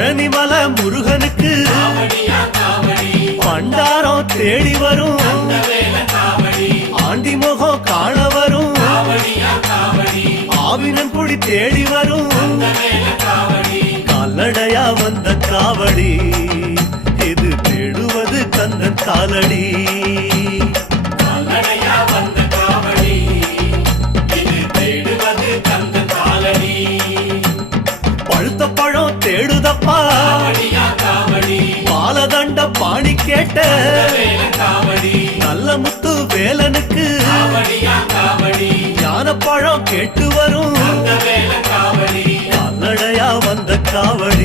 பழனிமலை முருகனுக்கு பண்டாரம் தேடி வரும் ஆண்டி முகம் காண வரும் ஆவினன் குடி தேடி வரும் கால்நடையா வந்த காவடி இது தேடுவது கந்தன் காலடி பழுத்த பழம் தேடுதப்பா பாலதண்ட பாணி கேட்ட நல்ல முத்து வேலனுக்கு ஞான பழம் கேட்டு வரும் கால்நடையா வந்த காவடி